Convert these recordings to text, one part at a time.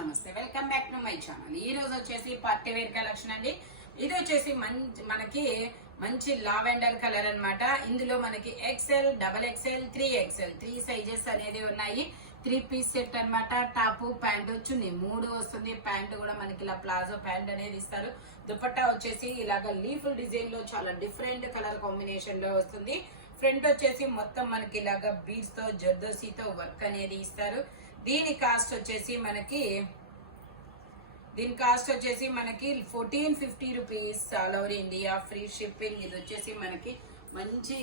నమస్తే, welcome back to my channel. ఈ రోజు వచ్చేసి పార్టీ వేర్ కలెక్షన్ అండి. ఇది వచ్చేసి మనకి మంచి లావెండర్ కలర్ అన్నమాట. ఇందులో మనకి XL, double XL, 3XL 3 sizes అనేది ఉన్నాయి. 3 పీస్ సెట్ అన్నమాట. టాప్, ప్యాంట్, చున్నీ 3 వస్తుంది. ప్యాంట్ కూడా మనకి ఇలా ప్లాజో ప్యాంట్ అనేది ఇస్తారు. దుపట్టా వచ్చేసి ఇలాగ లీఫ్ డిజైన్ లో చాలా డిఫరెంట్ కలర్ కాంబినేషన్ లో వస్తుంది. ఫ్రంట్ వచ్చేసి మొత్తం మనకి ఇలాగా బీడ్స్ తో జర్దోసీతో వర్క్ అనేది ఇస్తారు. దీని కాస్ట్ వచ్చేసి మనకి 1450 rupees all over India, free shipping. ఇది వచ్చేసి మనకి మంచి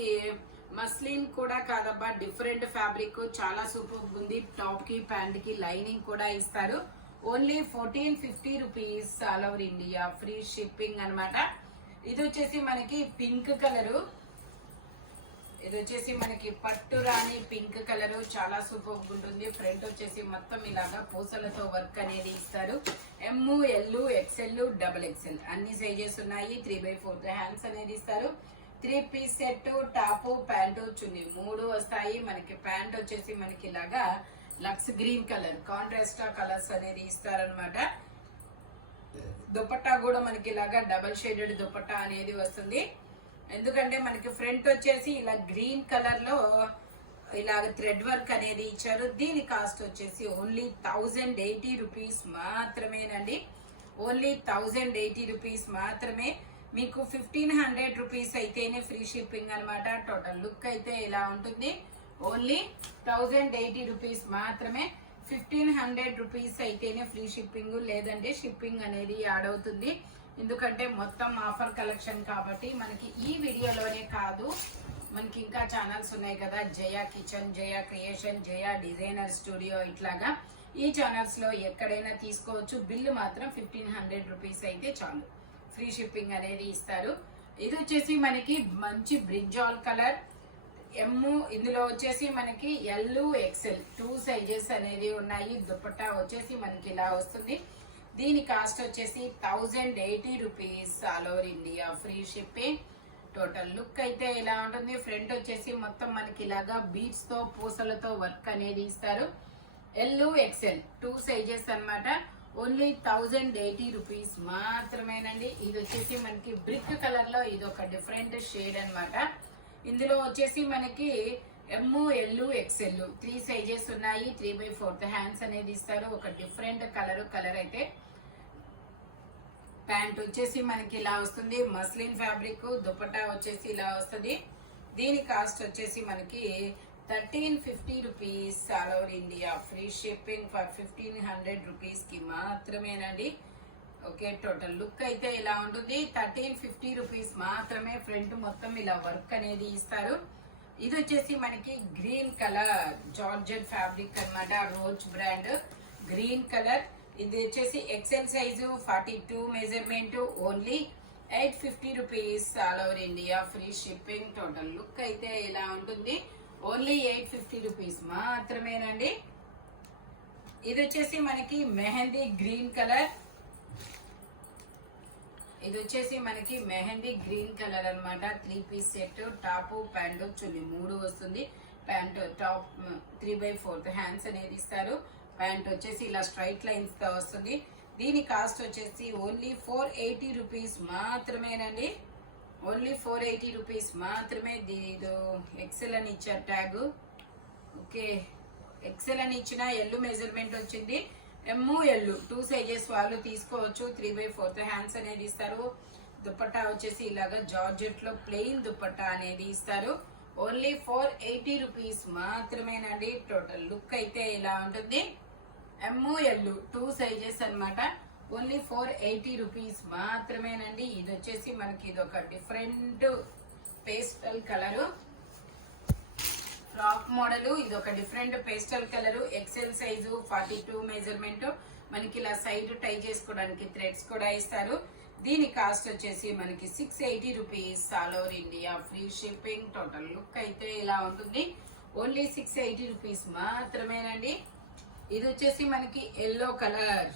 మస్లిన్ కూడా కాదబ్బా, డిఫరెంట్ ఫ్యాబ్రిక్, చాలా సూపర్ ఉంది. టాప్ కి ప్యాంట్ కి లైనింగ్ కూడా ఇస్తారు. Only 1450 rupees all over India, free shipping అన్నమాట. ఇది వచ్చేసి మనకి పింక్ కలరు. ఇది వచ్చేసి మనకి పట్టు రాణి పింక్ కలర్, చాలా సూపర్ ఉంటుంది. ఫ్రంట్ వచ్చేసి మొత్తం ఇలాగా పూసలతో వర్క్ అనేది ఇస్తారు. M, L, XL, double XL అన్ని సైజెస్ ఉన్నాయి. 3/4 హ్యాండ్స్ అనేది ఇస్తారు. 3 piece set, top, pant, chunni 3 వస్తాయి. మనకి ప్యాంట్ వచ్చేసి మనకి ఇలాగా lux green colour, contrast colours అనేది ఇస్తారనమాట. దుపట్టా కూడా మనకి ఇలాగా డబల్ షేడెడ్ దుపట్టా అనేది వస్తుంది. ఎందుకంటే మనకి ఫ్రంట్ వచ్చేసి ఇలా గ్రీన్ కలర్ లో ఇలాగ థ్రెడ్ వర్క్ అనేది ఇచ్చారు. దీని కాస్ట్ వచ్చేసి ఓన్లీ 1080 రూపీస్ మాత్రమేనండి. ఓన్లీ 1080 రూపీస్ మాత్రమే. మీకు 1500 రూపీస్ అయితేనే ఫ్రీ షిప్పింగ్ అనమాట. టోటల్ లుక్ అయితే ఇలా ఉంటుంది. ఓన్లీ 1080 రూపీస్ మాత్రమే. 1500 రూపీస్ అయితేనే ఫ్రీ షిప్పింగ్, లేదంటే షిప్పింగ్ అనేది యాడ్ అవుతుంది. ఎందుకంటే మొత్తం ఆఫర్ కలెక్షన్ కాబట్టి. మనకి ఈ వీడియోలోనే కాదు, మనకి ఇంకా ఛానల్స్ ఉన్నాయి కదా, జయ కిచెన్, జయ క్రియేషన్, జయ డిజైనర్ స్టూడియో, ఇట్లాగా ఈ ఛానల్స్ లో ఎక్కడైనా తీసుకోవచ్చు. బిల్లు మాత్రం 1500 రూపీస్ అయితే చాలు, ఫ్రీ షిప్పింగ్ అనేది ఇస్తారు. ఇది వచ్చేసి మనకి మంచి బ్రింజాల్ కలర్, ఎమ్. ఇందులో వచ్చేసి మనకి ఎల్, ఎక్స్ఎల్ 2 సైజెస్ అనేది ఉన్నాయి. దుపట్టా వచ్చేసి మనకి ఇలా వస్తుంది. దీని కాస్ట్ వచ్చేసి 1080 rupees all over India, free shipping. Total look అయితే ఇలా ఉంటుంది. ఫ్రంట్ వచ్చేసి మొత్తం మనకి ఇలాగా బీడ్స్ తో పూసలతో వర్క్ అనేది ఇస్తారు. ఎల్, ఎక్స్ఎల్ 2 సైజెస్ అన్నమాట. ఓన్లీ 1080 రూపీస్ మాత్రమేనండి. ఇది వచ్చేసి మనకి బ్రిక్ కలర్ లో ఇది ఒక డిఫరెంట్ షేడ్ అన్నమాట. ఇందులో వచ్చేసి మనకి ఎమ్, ఎల్, ఎక్స్ఎల్ 3 సైజెస్ ఉన్నాయి. 3/4 హ్యాండ్స్ అనేది ఇస్తారు. ఒక డిఫరెంట్ కలర్ అయితే. ప్యాంట్ వచ్చేసి మనకి ఇలా వస్తుంది, మస్లిన్ ఫ్యాబ్రిక్. దుపట్టా వచ్చేసి ఇలా వస్తుంది. దీని కాస్ట్ వచ్చేసి మనకి 1350 rupees all over India, free shipping for 1500 rupees కి మాత్రమేనండి. ఓకే, టోటల్ లుక్ అయితే ఇలా ఉంటుంది. 1350 రూపీస్ మాత్రమే. ఫ్రంట్ మొత్తం ఇలా వర్క్ అనేది ఇస్తారు. ఇది వచ్చేసి మనకి గ్రీన్ కలర్ జార్జెట్ ఫ్యాబ్రిక్ అన్నమాట. Rose brand green colour. ఇది వచ్చేసి XL size, 42 measurement. Only 850 rupees all over India, free shipping. Total look అయితే ఇలా ఉంటుంది. ఓన్లీ 850 రూపీస్ మాత్రమేనండి. ఇది వచ్చేసి మనకి మెహందీ గ్రీన్ కలర్. ఇది వచ్చేసి మనకి మెహందీ గ్రీన్ కలర్ అన్నమాట. 3 piece set, top, pant, chunni 3 వస్తుంది. ప్యాంట్ టాప్ 3/4 హ్యాండ్స్ అనేది ఇస్తారు. ప్యాంట్ వచ్చేసి ఇలా స్ట్రైట్ లైన్స్ తో వస్తుంది. దీని కాస్ట్ వచ్చేసి ఓన్లీ 480 రూపీస్ మాత్రమేనండి. ఓన్లీ 480 రూపీస్ మాత్రమే. ఇది ఎక్సెల్ అని ఇచ్చారు ట్యాగ్. ఓకే, ఎక్సెల్ అని ఇచ్చిన ఎల్ మెజర్మెంట్ వచ్చింది. ఎమ్, ఎల్ 2 సైజెస్ వాళ్ళు తీసుకోవచ్చు. 3/4 హ్యాండ్స్ అనేది ఇస్తారు. దుపట్టా వచ్చేసి ఇలాగా జార్జెట్ లో ప్లెయిన్ దుపట్టా అనేది ఇస్తారు. ఓన్లీ 480 రూపీస్ మాత్రమేనండి. టోటల్ లుక్ అయితే ఇలా ఉంటుంది. ఎమ్, ఎల్ 2 సైజెస్ అన్నమాట. ఓన్లీ 480 రూపీస్ మాత్రమేనండి. ఇది వచ్చేసి మనకి ఇది ఒక different pastel colour, frock model. ఇది ఒక different pastel colour. XL size, 42 measurement. మనకి ఇలా సైడ్ టై చేసుకోవడానికి థ్రెడ్స్ కూడా ఇస్తారు. దీని కాస్ట్ వచ్చేసి మనకి 680 rupees all over India, free shipping. Total look అయితే ఇలా ఉంటుంది. ఓన్లీ 680 రూపీస్ మాత్రమేనండి. ఇది వచ్చేసి మనకి ఎల్లో కలర్.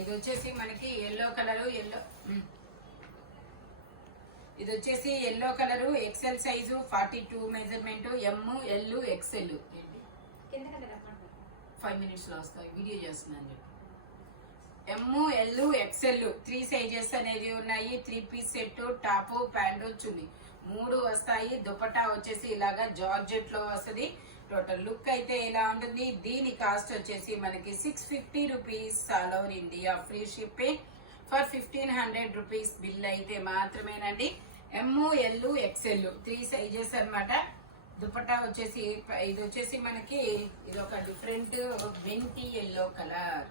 ఇది వచ్చేసి మనకి ఎల్లో కలర్. ఇది వచ్చేసి yellow colour, XL size, 42 measurement. M, L, XL 5 minutes లో వస్తాయి, వీడియో చేస్తున్నాను చెప్పి. ఎమ్ ఎల్ ఎక్స్ఎల్ 3 సైజెస్ అనేది ఉన్నాయి. 3 piece set, top pant chunni 3 వస్తాయి. దుపట్టా వచ్చేసి ఇలాగా జార్జెట్ లో వస్తుంది. టోటల్ లుక్ అయితే ఇలా ఉంటుంది. దీని కాస్ట్ వచ్చేసి మనకి 650 rupees all over India, free shipping for 1500 rupees bill అయితే మాత్రమేనండి. ఎమ్ ఎల్ ఎక్స్ఎల్ 3 సైజెస్ అన్నమాట. దుపట్టా వచ్చేసి ఇది వచ్చేసి మనకి ఇది ఒక డిఫరెంట్ మెంటి ఎల్లో కలర్.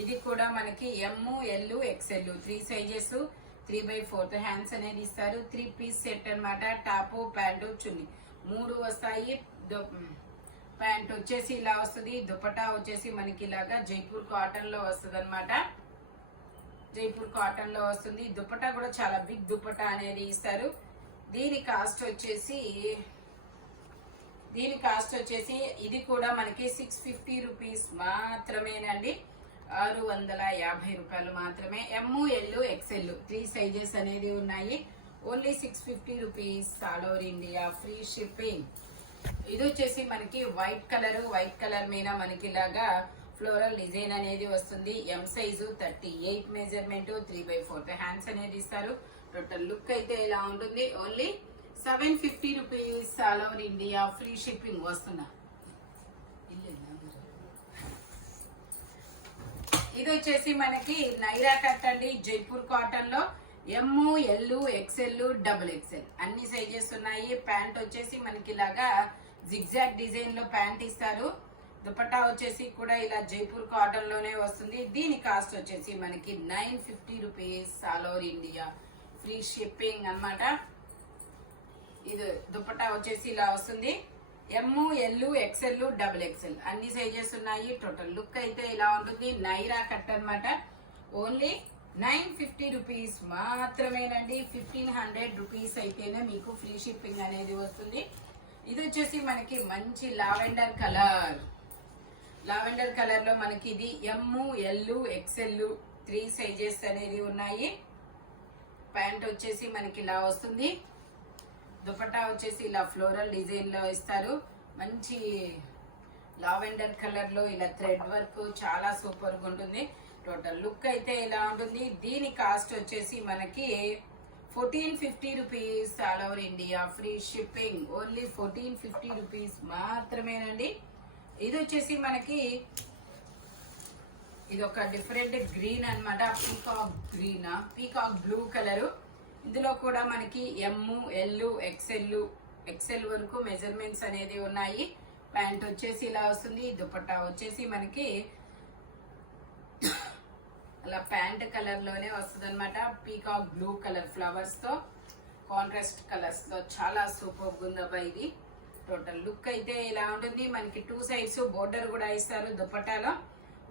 ఇది కూడా మనకి M L XL 3 sizes, 3/4 hands అనేది ఇస్తారు. 3 పీస్ సెట్ అన్నమాట. టాప్ ప్యాంటు చున్నీ 3 వస్తాయి. ప్యాంట్ వచ్చేసి ఇలా వస్తుంది. దుపట్టా వచ్చేసి మనకి ఇలాగా జైపూర్ కాటన్ లో వస్తుంది అనమాట. జైపూర్ కాటన్ లో వస్తుంది. దుపట్టా కూడా చాలా బిగ్ దుపట్టా అనేది ఇస్తారు. దీని కాస్ట్ వచ్చేసి ఇది కూడా మనకి 650 రూపీస్ మాత్రమేనండి. 650 రూపాయలు మాత్రమే. ఎమ్ ఎల్ ఎక్స్ఎల్ 3 సైజెస్ అనేది ఉన్నాయి. Only 650 rupees all over India, free shipping. ఇది వచ్చేసి మనకి వైట్ కలర్ మీద మనకి ఇలాగా ఫ్లోరల్ డిజైన్ అనేది వస్తుంది. ఎం సైజు 38 మెజర్మెంట్, 3/4 హ్యాండ్స్ అనేది ఇస్తారు. టోటల్ లుక్ అయితే ఇలా ఉంటుంది. Only 750 rupees all over India, free shipping. వస్తున్నా ఇది వచ్చేసి మనకి నైరా కట్ అండి, జైపూర్ కాటన్ లో. ఎమ్ ఎల్ ఎక్స్ఎల్ డబుల్ ఎక్స్ఎల్ అన్ని సైజెస్ ఉన్నాయి. ప్యాంట్ వచ్చేసి మనకి ఇలాగా జిగ్జాగ్ డిజైన్ లో ప్యాంట్ ఇస్తారు. దుపట్టా వచ్చేసి కూడా ఇలా జైపూర్ కాటన్ లోనే వస్తుంది. దీని కాస్ట్ వచ్చేసి మనకి 950 rupees all over India, free shipping అన్నమాట. ఇది దుపట్టా వచ్చేసి ఇలా వస్తుంది. M L XL double XL అన్ని సైజెస్ ఉన్నాయి. టోటల్ లుక్ అయితే ఇలా ఉంటుంది. నైరా కట్ అన్నమాట. ఓన్లీ 950 రూపీస్ మాత్రమేనండి. 1500 రూపీస్ అయితేనే మీకు ఫ్రీ షిప్పింగ్ అనేది వస్తుంది. ఇది వచ్చేసి మనకి మంచి లావెండర్ కలర్ లో మనకి ఇది ఎమ్ ఎల్ ఎక్స్ఎల్ 3 సైజెస్ అనేది ఉన్నాయి. ప్యాంట్ వచ్చేసి మనకి ఇలా వస్తుంది. దుపట్టా వచ్చేసి ఇలా ఫ్లోరల్ డిజైన్ లో ఇస్తారు. మంచి లావెండర్ కలర్ లో ఇలా థ్రెడ్ వర్క్ చాలా సూపర్ గా ఉంటుంది. టోటల్ లుక్ అయితే ఇలా ఉంటుంది. దీని కాస్ట్ వచ్చేసి మనకి 1450 rupees all over India, free shipping. Only 1450 rupees మాత్రమేనండి. ఇది వచ్చేసి మనకి ఇది ఒక డిఫరెంట్ గ్రీన్ అన్నమాట. Peacock blue colour. ఇందులో కూడా మనకి ఎమ్ ఎల్ ఎక్స్ఎల్ వరకు మెజర్మెంట్స్ అనేది ఉన్నాయి. ప్యాంట్ వచ్చేసి ఇలా వస్తుంది. దుపట్టా వచ్చేసి మనకి అలా ప్యాంట్ కలర్ లోనే వస్తుంది అనమాట. పీకాక్ బ్లూ కలర్ ఫ్లవర్స్ తో కాంట్రాస్ట్ కలర్స్ లో చాలా సూపర్ ఉందబ్బా ఇది. టోటల్ లుక్ అయితే ఇలా ఉంటుంది. మనకి 2 సైడ్స్ బోర్డర్ కూడా ఇస్తారు దుపట్టాలో.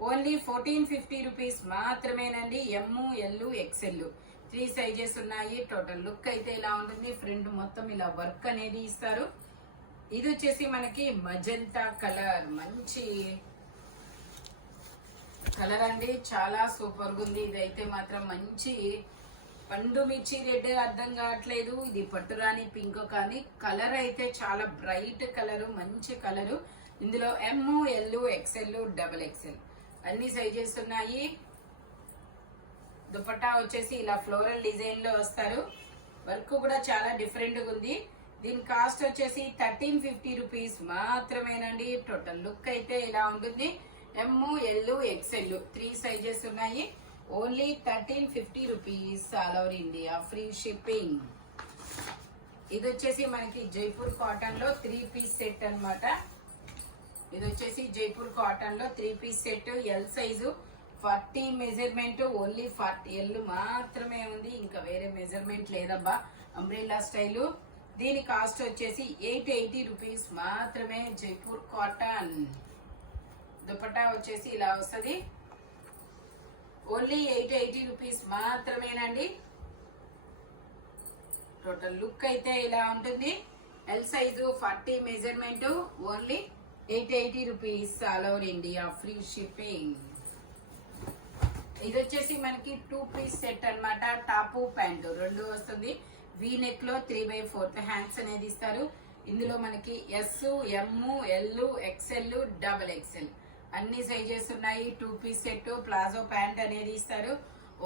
ఓన్లీ 1450 రూపీస్ మాత్రమేనండి. ఎమ్ ఎల్ ఎక్స్ఎల్ 3 సైజెస్ ఉన్నాయి. టోటల్ లుక్ అయితే ఇలా ఉంటుంది. ఫ్రంట్ మొత్తం ఇలా వర్క్ అనేది ఇస్తారు. ఇది వచ్చేసి మనకి మజంతా కలర్, మంచి కలర్ అండి. చాలా సూపర్ గా ఉంది. ఇదైతే మాత్రం మంచి పండు మిర్చి రెడ్ అర్థం కావట్లేదు. ఇది పట్టురాని పింక్, కానీ కలర్ అయితే చాలా బ్రైట్ కలర్, మంచి కలరు. ఇందులో ఎమ్ ఎల్ ఎక్స్ఎల్ డబుల్ ఎక్స్ఎల్ అన్ని సైజెస్ ఉన్నాయి. దుపట్టా వచ్చేసి ఇలా ఫ్లోరల్ డిజైన్ లో వస్తారు. వర్క్ కూడా చాలా డిఫరెంట్ గా ఉంది. దీని కాస్ట్ వచ్చేసి 1350 రూపీస్ మాత్రమేనండి. టోటల్ లుక్ అయితే ఇలా ఉంటుంది. ఎమ్ ఎల్ ఎక్స్ఎల్ 3 సైజెస్ ఉన్నాయి. Only 1350 rupees all over India, free shipping. ఇది వచ్చేసి మనకి జైపూర్ కాటన్ లో 3 పీస్ సెట్ అన్నమాట. ఇది వచ్చేసి జైపూర్ కాటన్ లో 3 piece set. L size 40 measurement. Only 40 L మాత్రమే ఉంది, ఇంకా వేరే మెజర్మెంట్ లేదబ్బా. Umbrella style. దీని కాస్ట్ వచ్చేసి 880 రూపీస్ మాత్రమే. జైపూర్ కాటన్. దుపట్టా వచ్చేసి ఇలా వస్తుంది. ఓన్లీ 880 రూపీస్ మాత్రమేనండి. టోటల్ లుక్ అయితే ఇలా ఉంటుంది. L size 40 measurement. Only 880 rupees all over India, free shipping. ఇది వచ్చేసి మనకి 2 పీస్ సెట్ అన్నమాట. టాపు ప్యాంట్ 2 వస్తుంది. వీ నెక్ లో 3/4 హ్యాండ్స్ అనేది ఇస్తారు. ఇందులో మనకి ఎస్, ఎమ్, ఎల్, ఎక్స్ఎల్, డబుల్ ఎక్స్ఎల్ అన్ని సైజెస్ ఉన్నాయి. 2 పీస్ సెట్ ప్లాజో ప్యాంట్ అనేది ఇస్తారు.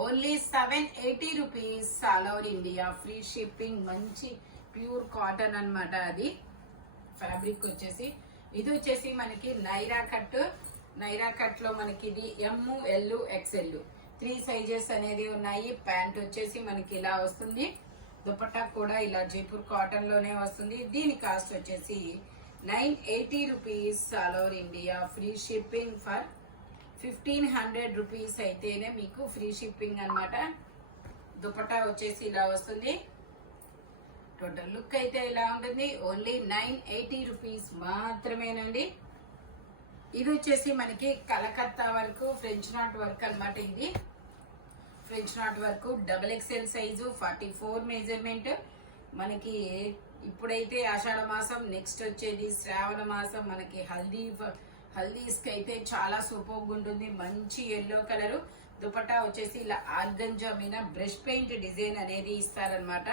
Only 780 rupees all over India, free shipping. మంచి ప్యూర్ కాటన్ అన్నమాట. అది ఫ్యాబ్రిక్ వచ్చేసి ఇది వచ్చేసి మనకి నైరా కట్ లో మనకి ఇది ML XL 3 సైజెస్ అనేది ఉన్నాయి. ప్యాంట్ వచ్చేసి మనకి ఇలా వస్తుంది. దుపట్టా కూడా ఇలా జైపూర్ కాటన్ లోనే వస్తుంది. దీని కాస్ట్ వచ్చేసి 980 rupees all over India, free shipping for 1500 rupees అయితేనే మీకు ఫ్రీ షిప్పింగ్ అన్నమాట. దుపట్టా వచ్చేసి ఇలా వస్తుంది. టోటల్ లుక్ అయితే ఇలా ఉంటుంది. ఓన్లీ 980 రూపీస్ మాత్రమేనండి. ఇది వచ్చేసి మనకి కలకత్తా వరకు ఫ్రెంచ్ నాట్ వర్క్ అన్నమాట. ఇది French knot work XXL size 44 measurement. మనకి ఇప్పుడైతే ఆషాఢ మాసం, నెక్స్ట్ వచ్చేది శ్రావణ మాసం. మనకి హల్దీస్కి అయితే చాలా సూపర్గా ఉంటుంది. మంచి ఎల్లో కలరు. దుపట్టా వచ్చేసి ఇలా ఆర్గంజా మీద బ్రష్ పెయింట్ డిజైన్ అనేది ఇస్తారనమాట.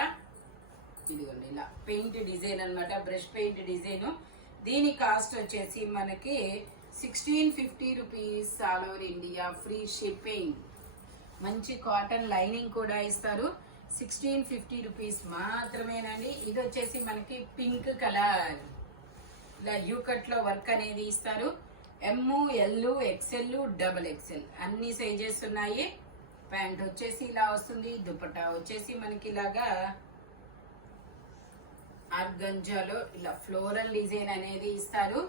ఇదిగోండి ఇలా పెయింట్ డిజైన్ అన్నమాట, బ్రష్ పెయింట్ డిజైన్. దీని కాస్ట్ వచ్చేసి మనకి 1650 rupees all over India, free shipping. మంచి కాటన్ లైనింగ్ కూడా ఇస్తారు. 1650 రూపీస్ మాత్రమేనండి. ఇది వచ్చేసి మనకి పింక్ కలర్, ఇలా యూ కట్ లో వర్క్ అనేది ఇస్తారు. ML XL XXL అన్ని సైజెస్ ఉన్నాయి. ప్యాంట్ వచ్చేసి ఇలా వస్తుంది. దుపట్టా వచ్చేసి మనకి ఇలాగా ఆర్గంజాలో ఇలా ఫ్లోరల్ డిజైన్ అనేది ఇస్తారు.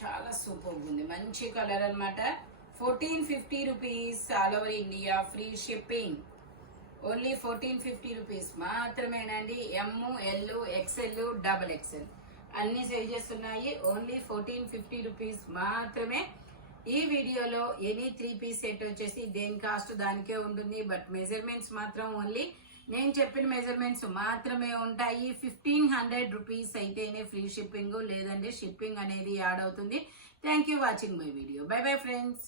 చాలా సూపర్ ఉంది. మంచి కలర్ అన్నమాట. 1450 rupees all over India, free shipping. Only 1450 rupees మాత్రమేనండి. ML XL XXL అన్ని సైజెస్ ఉన్నాయి. ఓన్లీ 1450 రూపీస్ మాత్రమే. ఈ వీడియోలో ఎనీ 3 పీస్ సెట్ వచ్చేసి దేని కాస్ట్ దానికే ఉంటుంది. బట్ మెజర్మెంట్స్ మాత్రం ఓన్లీ నేను చెప్పిన మెజర్మెంట్స్ మాత్రమే ఉంటాయి. 1500 రూపీస్ అయితేనే ఫ్రీ షిప్పింగ్, లేదంటే షిప్పింగ్ అనేది యాడ్ అవుతుంది. Thank you watching my video. By bye friends.